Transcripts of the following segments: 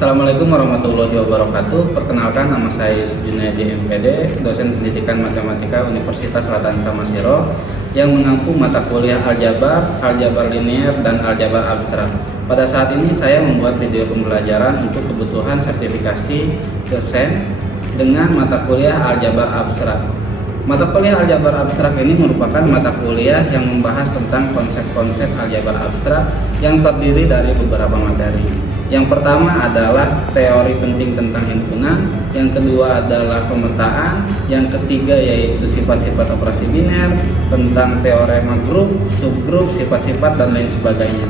Assalamualaikum warahmatullahi wabarakatuh. Perkenalkan, nama saya Yusuf Junaidi MPD, dosen pendidikan matematika Universitas Selatan Samasiro yang mengampu mata kuliah aljabar, aljabar linear, dan aljabar abstrak. Pada saat ini saya membuat video pembelajaran untuk kebutuhan sertifikasi dosen dengan mata kuliah aljabar abstrak. Mata kuliah aljabar abstrak ini merupakan mata kuliah yang membahas tentang konsep-konsep aljabar abstrak yang terdiri dari beberapa materi. Yang pertama adalah teori penting tentang himpunan, yang kedua adalah pemetaan, yang ketiga yaitu sifat-sifat operasi biner, tentang teorema grup, subgrup, sifat-sifat, dan lain sebagainya.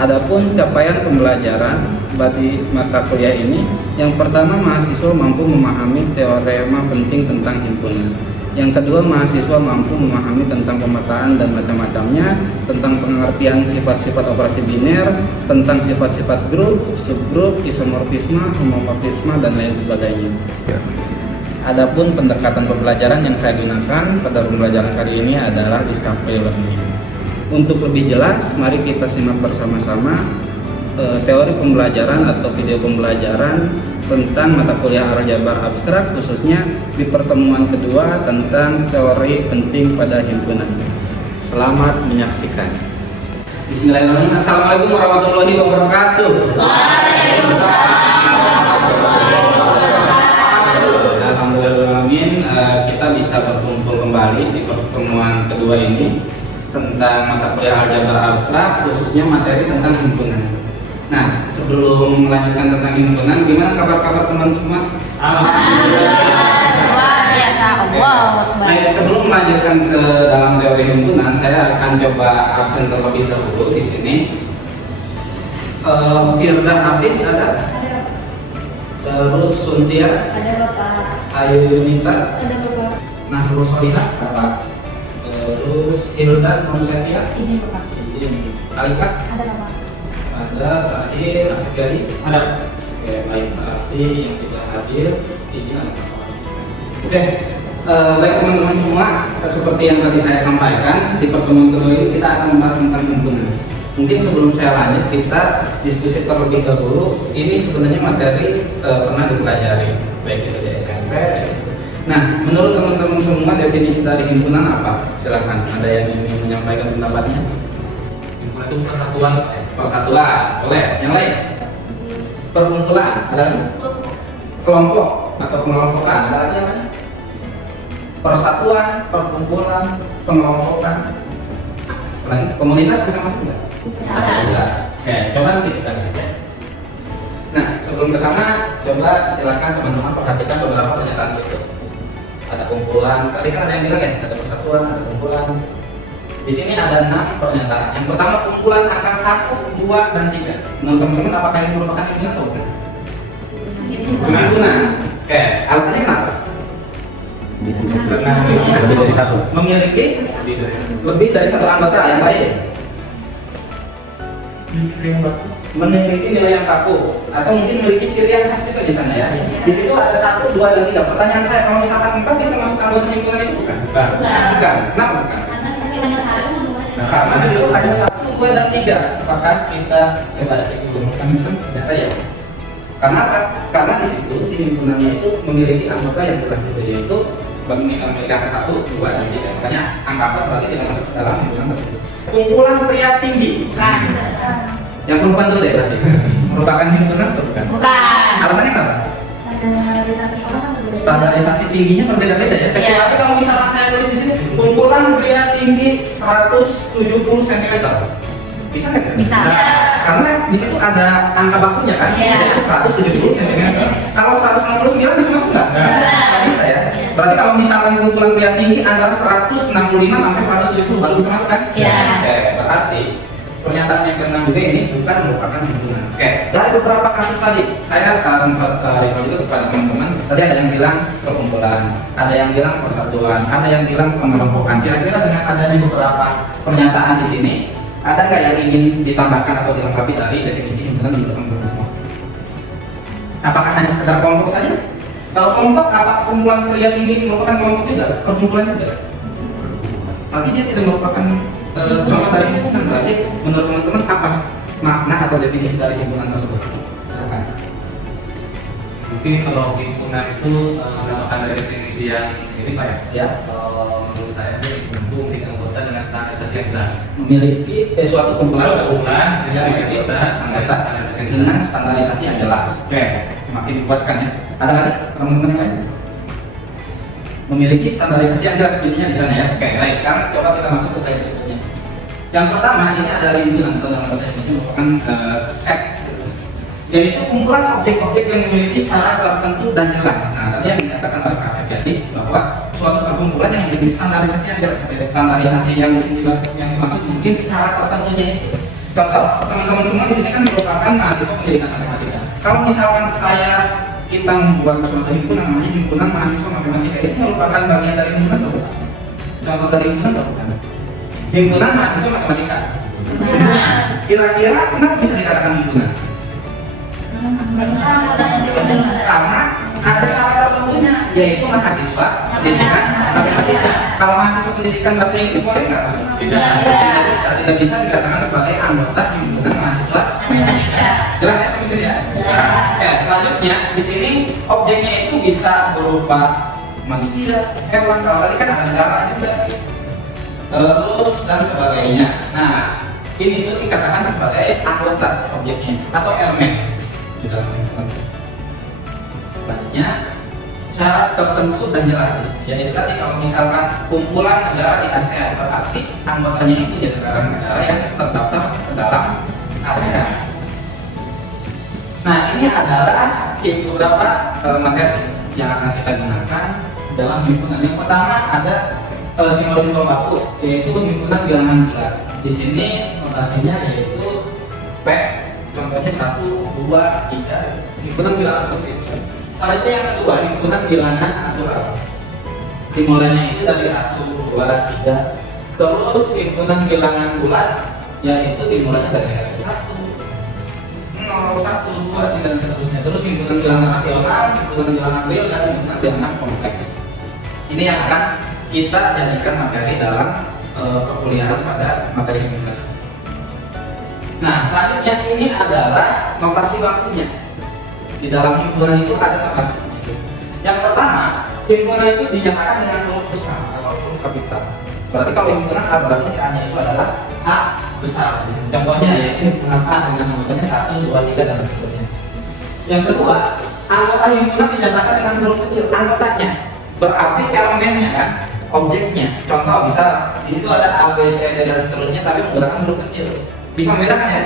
Adapun capaian pembelajaran bagi mata kuliah ini, yang pertama mahasiswa mampu memahami teorema penting tentang himpunan. Yang kedua, mahasiswa mampu memahami tentang pemetaan dan macam-macamnya, tentang pengertian sifat-sifat operasi biner, tentang sifat-sifat grup, subgrup, isomorfisme, homomorfisme, dan lain sebagainya. Adapun pendekatan pembelajaran yang saya gunakan pada pembelajaran kali ini adalah discovery learning. Untuk lebih jelas, mari kita simak bersama-sama teori pembelajaran atau video pembelajaran tentang mata kuliah aljabar abstrak, khususnya di pertemuan kedua tentang teori penting pada himpunan. Selamat menyaksikan. Bismillahirrahmanirrahim. Assalamualaikum warahmatullahi wabarakatuh. Waalaikumsalam warahmatullahi wabarakatuh. Alhamdulillahirrahmanirrahim, kita bisa berkumpul kembali di pertemuan kedua ini tentang mata kuliah aljabar abstrak, khususnya materi tentang himpunan. Nah, sebelum melanjutkan tentang himpunan, gimana kabar-kabar teman semua? Baik, sebelum melanjutkan ke dalam teori himpunan, saya akan coba absen terlebih dahulu di sini. Firda Hafiz ada? Terus Suntia? Ada Bapak. Ayu Yunita? Ada Bapak. Nahrul Solihah? Bapak. Terus Hilda Nursetia? Izin Bapak. Izin. Alika? Ada Bapak. Ada. Terakhir Asif Gali? Ada. Oke, baik, berarti yang tidak hadir ini ada. Oke, baik teman-teman semua, seperti yang tadi saya sampaikan di pertemuan kedua ini kita akan membahas tentang himpunan. Mungkin sebelum saya lanjut, kita diskusi terlebih dahulu. Ini sebenarnya materi pernah dipelajari, baik itu di SMP. Nah, menurut teman-teman semua definisi dari himpunan apa? Silahkan, ada yang ingin menyampaikan pendapatnya? Himpunan itu persatuan. Persatuan, boleh. Yang lain? Perkumpulan, ada lagi? Kelompok atau pengelompokan, ada lagi yang lain? Persatuan, perkumpulan, pengelompokan, lagi komunitas bisa masuk nggak? Bisa. Oke, coba nanti kita lihat ya. Nah, sebelum ke sana, coba silakan teman-teman perhatikan beberapa pernyataan itu. Ada kumpulan, tadi kan ada yang bilang ya, ada persatuan, ada kumpulan. Di sini ada 6 pernyataan. Yang pertama, kumpulan angka 1, 2, dan 3. Menurut teman-teman, apakah ini merupakan himpunan atau bukan? Himpunan. Oke, alasannya kenapa? Karena Lebih dari satu. memiliki lebih dari satu anggota yang lain. Memiliki nilai yang baku atau mungkin memiliki ciri yang khas juga di sana ya. Di situ ada 1, 2, dan 3. Pertanyaan saya, kalau misalkan 4 itu masuk anggota himpunan itu bukan? Bukan. Bukan. Kenapa bukan? Karena di situ hanya 1, 2, dan 3. Apakah kita coba cek dulu? Kami kan data ya. Karena apa? Karena di situ si himpunannya itu memiliki anggota yang jelas yaitu memiliki angka 1, 2, dan 3. Makanya angka 4 berarti tidak masuk dalam himpunan tersebut. Kumpulan pria tinggi. Yang perempuan dulu deh berarti. Merupakan himpunan atau bukan? Bukan. Alasannya kenapa? Standarisasi orang kan berbeda. Standarisasi tingginya berbeda-beda ya. Kecuali kalau misalkan saya tulis di sini kumpulan pria tinggi 170 cm. Bisa nggak? Bisa. Karena di situ ada angka bakunya kan, Iya. jadi 170 cm. Kalau 169 bisa masuk nggak? Nggak bisa ya. Berarti kalau misalkan kumpulan pria tinggi antara 165 sampai 170 baru bisa masuk kan? Iya. Oke, berarti pernyataan yang ke-6 juga ini bukan merupakan himpunan. Oke, dari beberapa kasus tadi saya sempat review juga kepada teman-teman. Tadi ada yang bilang perkumpulan, ada yang bilang persatuan, ada yang bilang pengelompokan. Kira-kira dengan adanya beberapa pernyataan di sini, ada nggak yang ingin ditambahkan atau dilengkapi dari definisi himpunan menurut teman-teman semua? Apakah hanya sekedar kelompok saja? Kalau kelompok, apa kumpulan pria ini merupakan kelompok juga? Perkumpulan juga? Tapi dia tidak merupakan contoh dari himpunan. Berarti menurut teman-teman apa makna atau definisi dari himpunan tersebut? Silakan. Mungkin kalau himpunan itu mendapatkan dari definisi yang ini Pak ya? Ya. Kalau menurut saya itu memiliki anggota dengan standarisasi yang jelas. Memiliki suatu kumpulan Kumpulan memiliki anggota dengan standarisasi yang jelas. Oke, semakin dikuatkan ya. Ada lagi teman-teman yang lain? Memiliki standarisasi yang jelas bunyinya di sana ya. Oke, baik. Sekarang coba kita masuk ke slide berikutnya. Yang pertama ini adalah himpunan atau dalam bahasa Indonesia merupakan set, yaitu kumpulan objek-objek yang memiliki syarat tertentu dan jelas. Nah, tadi yang dikatakan oleh Pak Septiadi bahwa suatu perkumpulan yang memiliki standarisasi yang jelas. Standarisasi yang di sini juga yang dimaksud mungkin syarat tertentunya itu. Contoh, teman-teman semua di sini kan merupakan mahasiswa pendidikan matematika. Kalau misalkan kita membuat suatu himpunan namanya himpunan mahasiswa matematika, itu merupakan bagian dari himpunan atau bukan? Contoh dari himpunan atau bukan? Himpunan mahasiswa matematika. Kira-kira kenapa bisa dikatakan himpunan? Karena ada syarat tertentunya, yaitu mahasiswa pendidikan matematika. Kalau mahasiswa pendidikan bahasa Inggris boleh nggak? Tidak bisa dikatakan sebagai anggota himpunan mahasiswa matematika. Jelas ya seperti ya? Ya, selanjutnya di sini objeknya itu bisa berupa manusia, hewan. Kalau tadi kan ada negara juga, terus dan sebagainya. Nah, ini tuh dikatakan sebagai anggota objeknya atau elemen di dalam himpunan. Selanjutnya syarat tertentu dan jelas. Jadi tadi kalau misalkan kumpulan negara di ASEAN, berarti anggotanya itu jadi negara-negara yang terdaftar ke dalam ASEAN. Nah, ini adalah beberapa materi yang akan kita gunakan dalam himpunan. Yang pertama ada simbol-simbol baku, yaitu himpunan bilangan bulat. Di sini notasinya yaitu P. Contohnya 1, 2, 3. Himpunan bilangan positif. Selanjutnya yang kedua, himpunan bilangan natural. Dimulainya itu dari 1, 2, 3. Terus himpunan bilangan bulat, yaitu dimulainya dari 1, 0, 1, 2, 3 dan seterusnya. Terus himpunan bilangan rasional, himpunan bilangan real, dan himpunan bilangan kompleks. Ini yang akan kita jadikan materi dalam perkuliahan pada materi himpunan. Nah, selanjutnya ini adalah notasi bakunya. Di dalam himpunan itu ada notasinya. Yang pertama, himpunan itu dinyatakan dengan huruf besar atau huruf kapital. Berarti kalau himpunan A, berarti si A-nya itu adalah A besar. Contohnya yaitu himpunan A dengan anggotanya 1, 2, 3 dan seterusnya. Yang kedua, anggota himpunan dinyatakan dengan huruf kecil. Anggotanya berarti elemennya kan, objeknya. Contoh bisa di situ ada A, B, C, D dan seterusnya, tapi menggunakan huruf kecil. Bisa membedakan ya?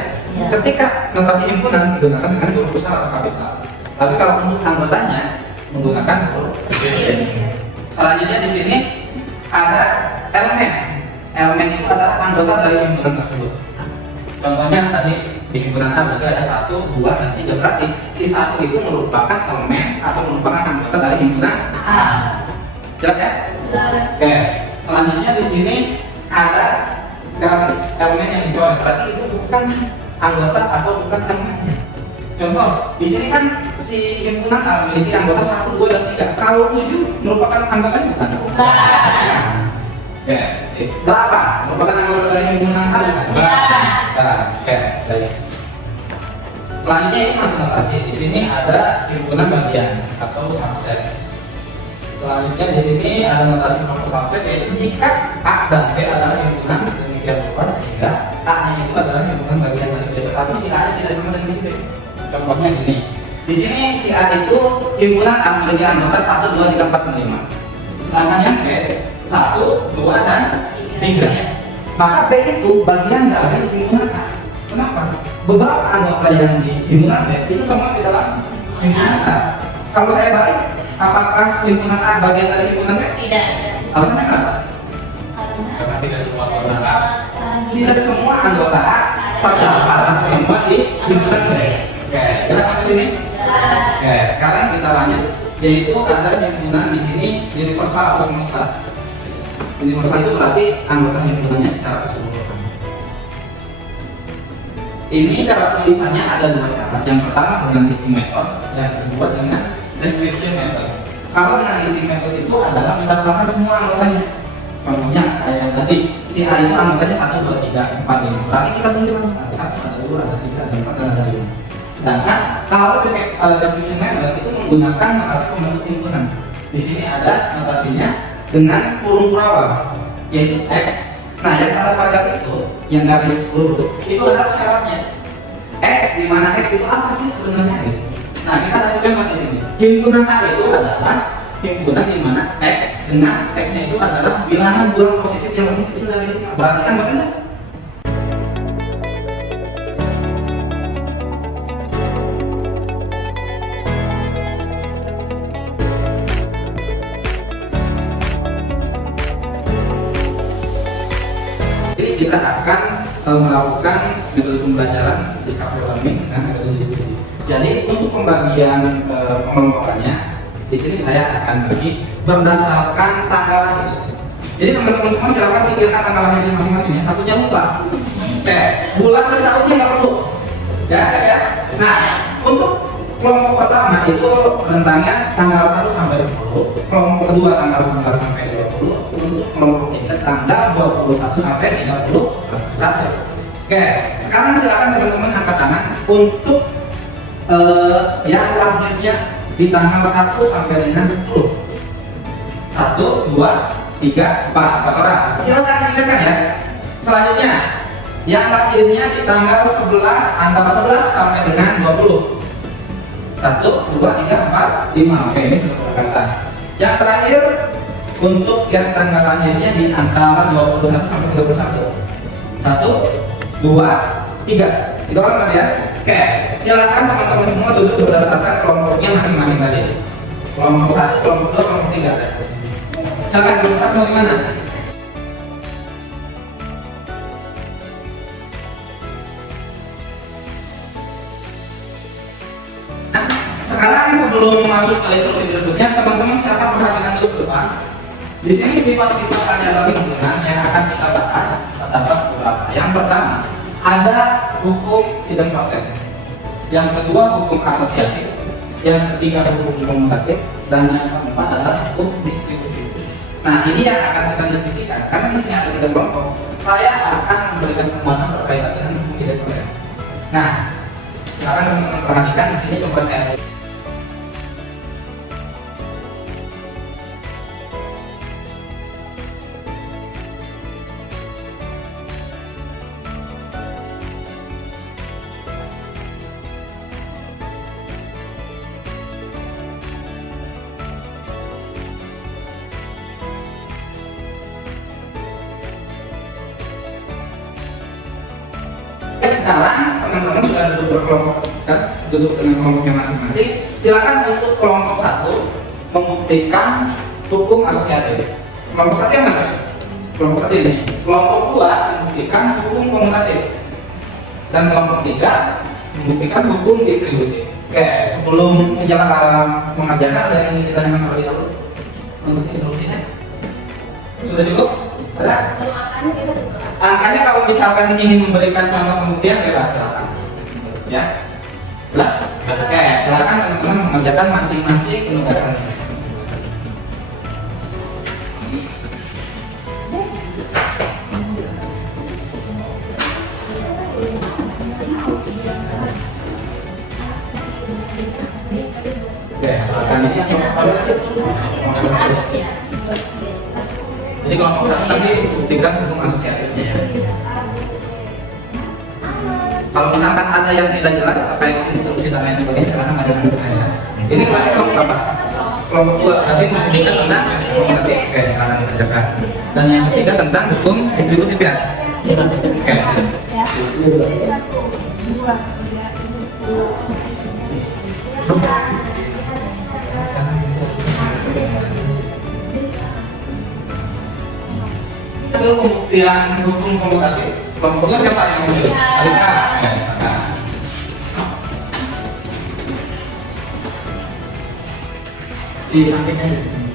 Ketika notasi himpunan digunakan dengan huruf besar atau kapital. Tapi kalau untuk anggotanya menggunakan huruf kecil. Selanjutnya di sini ada elemen. Elemen itu adalah anggota dari himpunan tersebut. Contohnya tadi di himpunan A berarti ada 1, 2, dan 3. Berarti si 1 itu merupakan elemen atau merupakan anggota dari himpunan A. Jelas ya? Jelas. Oke. Selanjutnya di sini ada garis elemen yang dicoret. Berarti itu bukan anggota atau bukan elemennya. Contoh, di sini kan si himpunan A memiliki anggota 1, 2, dan 3. Kalau 7 merupakan anggotanya bukan? Bukan. Oke, si 8 merupakan anggota dari himpunan A bukan? Bukan. Oke, baik. Selanjutnya ini masih notasi. Di sini ada himpunan bagian atau subset. Selanjutnya di sini ada notasi nomor subset, yaitu jika A dan B adalah himpunan sedemikian rupa sehingga A-nya itu adalah himpunan bagian dari B, tetapi si A-nya tidak sama dengan si B. Contohnya gini, di sini si A itu himpunan A memiliki anggota 1, 2, 3, 4, dan 5. Sedangkan yang B 1, 2, dan 3. Maka B itu bagian dari himpunan A. Kenapa? Beberapa anggota yang di himpunan B itu termasuk di dalam himpunan A. Kalau saya balik, apakah himpunan A bagian dari himpunan B? Tidak. Alasannya kenapa? Karena tidak semua anggota A. Tidak semua anggota A terdapat memang di himpunan B. Oke, jelas sampai sini? Jelas. Oke, sekarang kita lanjut, yaitu ada himpunan di sini universal atau semesta. Universal itu berarti anggota himpunannya secara keseluruhan. Ini cara tulisannya ada dua cara. Yang pertama dengan listing method, yang kedua dengan description method. Kalau dengan listing method itu adalah mendaftarkan semua anggotanya. Contohnya kayak yang tadi, si A itu anggotanya 1, 2, 3, 4, 5. Berarti kita tulis ada 1, ada 2, ada 3, ada 4, dan ada 5. Sedangkan kalau description method itu menggunakan notasi pembentuk himpunan. Di sini ada notasinya dengan kurung kuraba, yaitu X. Nah, yang tanda pajak itu, yang garis lurus, itu adalah syaratnya. X, di mana X itu apa sih sebenarnya? Nah, kita kasih contoh di sini. Himpunan A itu adalah himpunan di mana X dengan X-nya itu adalah bilangan bulan positif yang lebih kecil dari 5. Berarti kan benar? Jadi kita akan melakukan metode pembelajaran discovery learning dengan metode diskusi. Jadi untuk pembagian pengelompokannya, di sini saya akan bagi berdasarkan tanggal lahir. Jadi teman-teman semua silakan pikirkan tanggal lahirnya masing-masing ya. Takutnya lupa. Oke, bulan dan tahunnya nggak perlu. Ya. Nah, untuk kelompok pertama itu rentangnya tanggal 1 sampai 10, kelompok kedua tanggal 19 sampai 20, untuk kelompok ketiga tanggal 21 sampai 31. Oke, sekarang silakan teman-teman angkat tangan untuk yang lahirnya di tanggal 1 sampai dengan 10. 1, 2, 3, 4 orang. Silakan diingatkan ya. Selanjutnya, yang lahirnya di tanggal 11 antara 11 sampai dengan 20. 1, 2, 3, 4, 5. Oke, ini sudah terkata. Yang terakhir untuk yang tanggal lahirnya di antara 21 sampai 31. 1, 2, 3. Itu orang tadi ya. Oke, silakan teman-teman semua duduk berdasarkan kelompoknya masing-masing tadi. Kelompok 1, kelompok 2, kelompok 3. Silakan kelompok 1 mau gimana? Sekarang sebelum masuk ke instruksi berikutnya, teman-teman silakan perhatikan dulu ke depan. Di sini sifat-sifat aljabar himpunan yang akan kita bahas terdapat beberapa. Yang pertama, ada hukum idempoten. Yang kedua, hukum asosiatif. Yang ketiga, hukum komutatif. Dan yang keempat adalah hukum distributif. Nah, ini yang akan kita diskusikan. Karena di sini ada 3 kelompok. Saya akan memberikan penguatan berkaitan dengan hukum idempoten. Nah, sekarang teman-teman perhatikan di sini coba saya. Sekarang teman-teman sudah duduk berkelompok kan? Duduk dengan kelompoknya masing-masing. Silakan untuk kelompok 1 membuktikan hukum asosiatif. Kelompok 1 yang mana? Kelompok 1 ini. Kelompok 2 membuktikan hukum komutatif. Dan kelompok 3 membuktikan hukum distributif. Oke, sebelum mengajarkan ada yang kita dengar terlebih dahulu untuk instruksinya. Sudah cukup? Ada? Angkanya kalau misalkan ingin memberikan contoh pembuktian bebas silakan. Ya. Jelas? Oke, silakan teman-teman mengerjakan masing-masing penugasannya. Oke, silakan ini yang jadi kelompok 1 tadi buktikan hukum asosiatifnya. Kalau misalkan ada yang tidak jelas terkait instruksi dan lain sebagainya, silahkan mengajukan saya. Ini kelompok apa? Kelompok 2 tadi membuktikan tentang komutatif. Oke, silahkan dikerjakan. Dan yang ketiga tentang hukum distributif ya. Oke. 1, 2, 3. Itu pembuktian hukum komutatif. Kelompoknya siapa yang mau? Alika. Ya, silakan. Di sampingnya di sini.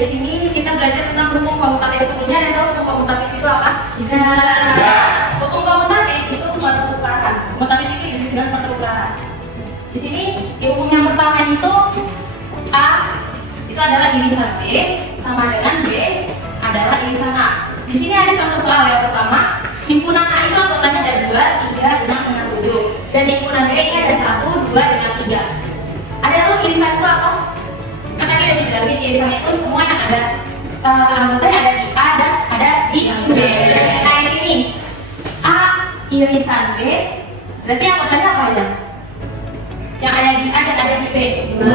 di sini kita belajar tentang hukum komutatif. Sebelumnya ada tahu hukum komutatif itu apa? Hukum komutatif itu pertukaran. Komutatif itu identik dengan pertukaran. Di sini di hukum yang pertama itu A itu adalah irisan B sama dengan B adalah irisan A. Di sini ada contoh soal yang pertama. Himpunan A itu anggotanya ada 2, 3, 5, dengan 7. Dan himpunan B ini ada 1, 2, dengan 3. Ada tahu irisan itu apa? Kan tadi udah dijelasin irisan itu semua yang ada anggotanya ada di A dan ada di B. Nah di sini A irisan B berarti anggotanya apa aja? Yang ada di A dan ada di B 2, 3,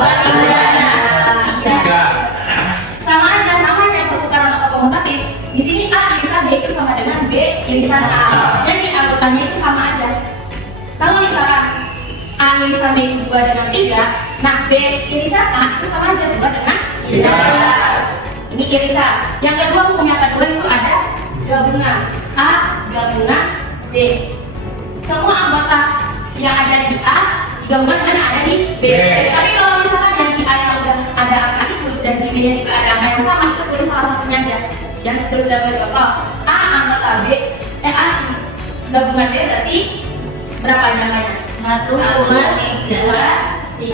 3. Sama aja namanya pertukaran atau komutatif. Di sini A irisan B itu sama dengan B irisan A. Jadi anggotanya itu sama aja. Kalau misalkan A irisan B itu 2 dengan 3, nah B irisan A itu sama aja 2 dengan 3. Ini irisan. Yang kedua, hukum yang kedua itu ada gabungan A gabungan B. Semua anggota yang ada di A digabungkan dengan yang ada di B. Tapi kalau misalkan yang di A yang udah ada angka itu dan di B nya juga ada angka yang sama, itu tulis salah satunya aja. Yang terus dalam contoh A anggota B, A gabungan B berarti berapa angkanya? 1, 2, 3, 6,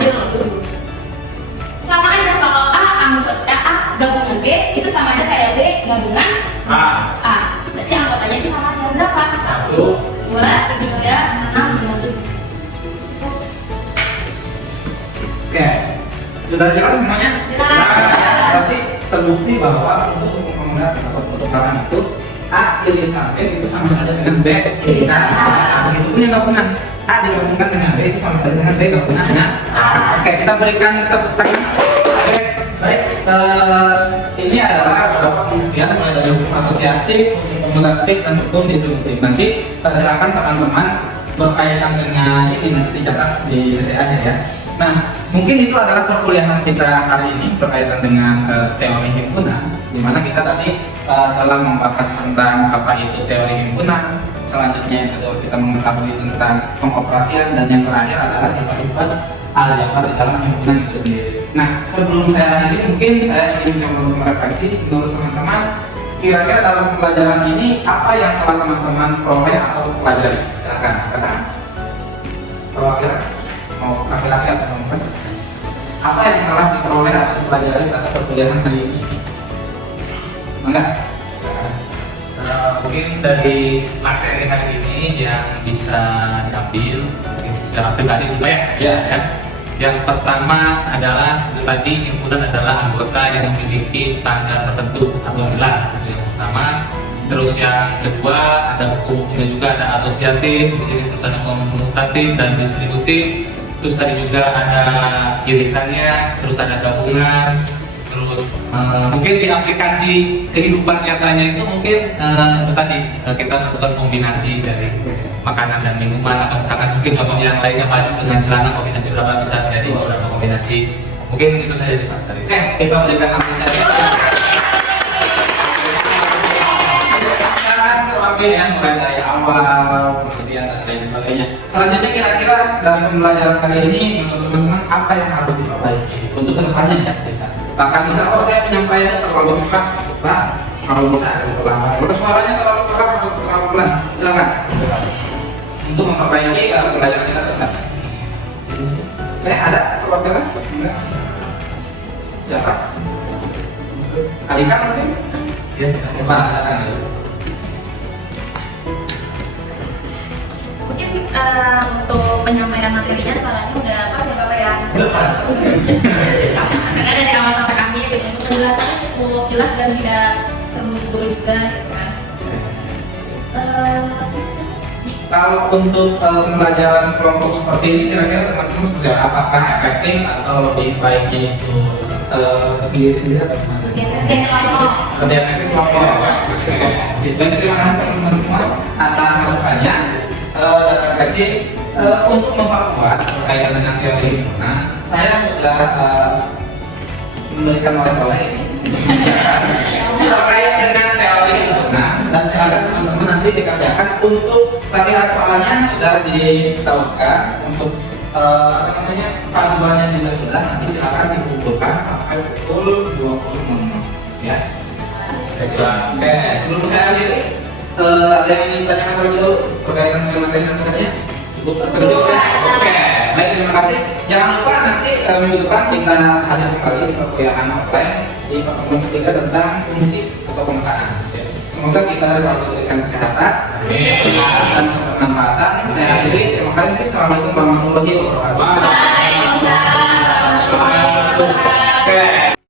7. Sama aja kalau A gabungan B itu sama aja kayak B gabungan A. Berarti anggotanya itu sama aja berapa? 1, 2, 3, 6, 7. Oke, sudah jelas semuanya? Berarti terbukti bahwa untuk pembangunan atau pertukaran itu A irisan B itu sama saja dengan B irisan A. Begitupun yang gabungan A digabungkan dengan B itu sama saja dengan B gabungan dengan A. Oke, kita berikan tepuk tangan. Oke, baik. Ini adalah beberapa pembuktian mulai dari hukum asosiatif, hukum komutatif, dan hukum distributif. Nanti silakan teman-teman berkaitan dengan ini nanti dicatat di sesi aja ya. Nah, mungkin itu adalah perkuliahan kita hari ini berkaitan dengan teori himpunan, di mana kita tadi telah membahas tentang apa itu teori himpunan. Selanjutnya yang kedua kita mengetahui tentang pengoperasian, dan yang terakhir adalah sifat-sifat aljabar di dalam himpunan itu sendiri. Nah, sebelum saya akhiri, mungkin saya ingin mencoba untuk merefleksi menurut teman-teman, kira-kira dalam pembelajaran ini apa yang telah teman-teman peroleh atau pelajari? Silakan katakan. Perwakilan mau laki-laki atau perempuan? Apa yang telah diperoleh atau dipelajari pada perkuliahan hari ini? Enggak? Mungkin dari materi hari ini yang bisa diambil secara pribadi juga ya. Yang pertama adalah tadi himpunan adalah anggota yang memiliki standar tertentu atau jelas, itu yang pertama. Terus yang kedua ada hukumnya juga, ada asosiatif, di sini terus ada komutatif dan distributif. Terus tadi juga ada irisannya, terus ada gabungan. Terus mungkin di aplikasi kehidupan nyatanya itu mungkin tadi kita melakukan kombinasi dari makanan dan minuman, atau misalkan mungkin contoh yang lainnya baju dengan celana kombinasi berapa bisa jadi beberapa kombinasi. Mungkin itu saja Pak dari saya. Kita berikan apresiasi. Oke ya, mulai dari awal, kemudian dan lain sebagainya. Selanjutnya kira-kira dari pembelajaran kali ini menurut teman-teman apa yang harus diperbaiki untuk kedepannya ya kita. Bahkan misalnya, oh saya penyampaiannya terlalu cepat, Pak, kalau bisa diperlambat. Terus suaranya terlalu keras atau terlalu pelan, silakan. Untuk memperbaiki pembelajaran kita tetap. Ada perwakilan? Siapa? Alika mungkin? Ya, coba silakan. Mungkin untuk penyampaian materinya suaranya udah pas ya Bapak ya? Udah pas. Karena dari awal sampai akhir gitu, untuk penjelasannya cukup jelas dan tidak terburu-buru juga gitu kan. Kalau untuk pembelajaran kelompok seperti ini kira-kira teman-teman sudah apakah efektif atau lebih baiknya itu sendiri-sendiri atau gimana? Lebih efektif kelompok. Baik, terima kasih teman-teman semua atas masukannya. Refleksi untuk memperkuat berkaitan dengan teori himpunan, saya sudah memberikan oleh-oleh ini terkait dengan teori himpunan, dan silakan teman-teman nanti dikerjakan. Untuk latihan soalnya sudah ditahukan untuk panduannya juga sudah, nanti silakan dikumpulkan sampai pukul 20.00 ya. Oke, sebelum saya akhiri, ada yang ingin ditanyakan terlebih dahulu berkaitan dengan materi dan tugasnya? Cukup tertutup ya? Oke, baik, terima kasih. Jangan lupa nanti minggu depan kita hadir kembali perkuliahan offline di pertemuan ketiga tentang fungsi atau pemetaan. Semoga kita selalu diberikan kesehatan dan bermanfaatan. Saya akhiri, terima kasih. Assalamualaikum warahmatullahi wabarakatuh. Waalaikumsalam warahmatullahi wabarakatuh. Oke.